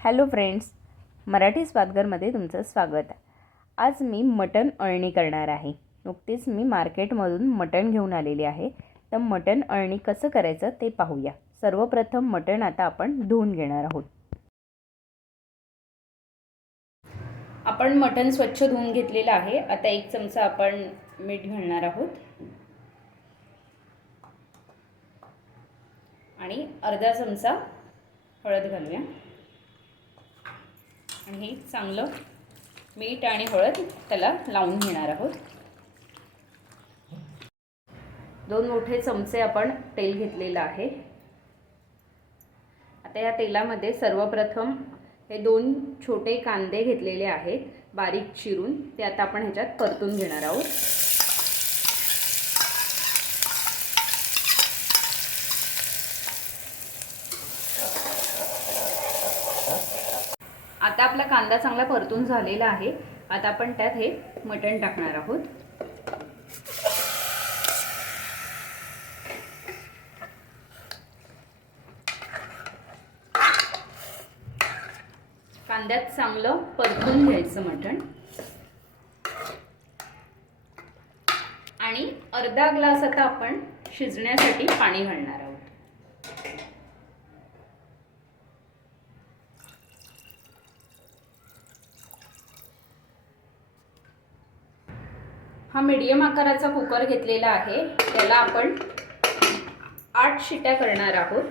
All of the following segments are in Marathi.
हॅलो फ्रेंड्स मराठी स्वादगरमध्ये तुमचं स्वागत आज मी मटण अळणी करणार आहे. नुकतीच मी मार्केटमधून मटण घेऊन आलेली आहे. तर मटण अळणी कसं करायचं ते पाहूया. सर्वप्रथम मटण आता आपण धुवून घेणार आहोत. आपण मटण स्वच्छ धुवून घेतलेलं आहे. आता एक चमचा आपण मीठ घालणार आहोत. आणि अर्धा चमचा हळद घालूया. आणि हे चांगलं मीठ आणि हळद त्याला लावून घेणार आहोत. दोन मोठे चमचे आपण तेल घेतलेलं आहे. आता या तेलामध्ये सर्वप्रथम हे दोन छोटे कांदे घेतलेले आहेत बारीक चिरून. ते आता आपण ह्याच्यात परतून घेणार आहोत. आता आपला कांदा चांगला परतून झालेला आहे. आता आपण त्यात हे मटण टाकणार आहोत. कांद्यात चांगलं परतून घ्यायचं मटण. आणि अर्धा ग्लास आता आपण शिजण्यासाठी पाणी घालणार आहोत. हा मीडियम आकाराचा कुकर घेतलेला आहे. त्याला आपण आठ शिट्या करणार आहोत.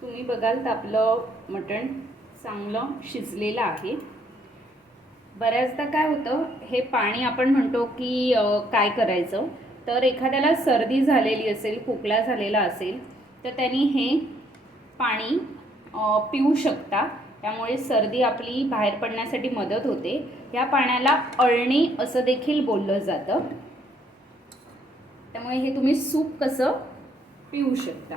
तुम्ही बघाल तर आपलं मटण चांगलं शिजलेलं आहे. बऱ्याचदा काय होतं हे पाणी आपण म्हणतो की काय करायचं? तर एखाद्याला सर्दी झालेली असेल खोकला झालेला असेल तर त्यांनी हे पाणी पिऊ शकता. त्यामुळे सर्दी आपली बाहेर पडण्यासाठी मदत होते. या पाण्याला अळणी असं देखील बोललं जातं. त्यामुळे हे तुम्ही सूप कसं पिऊ शकता?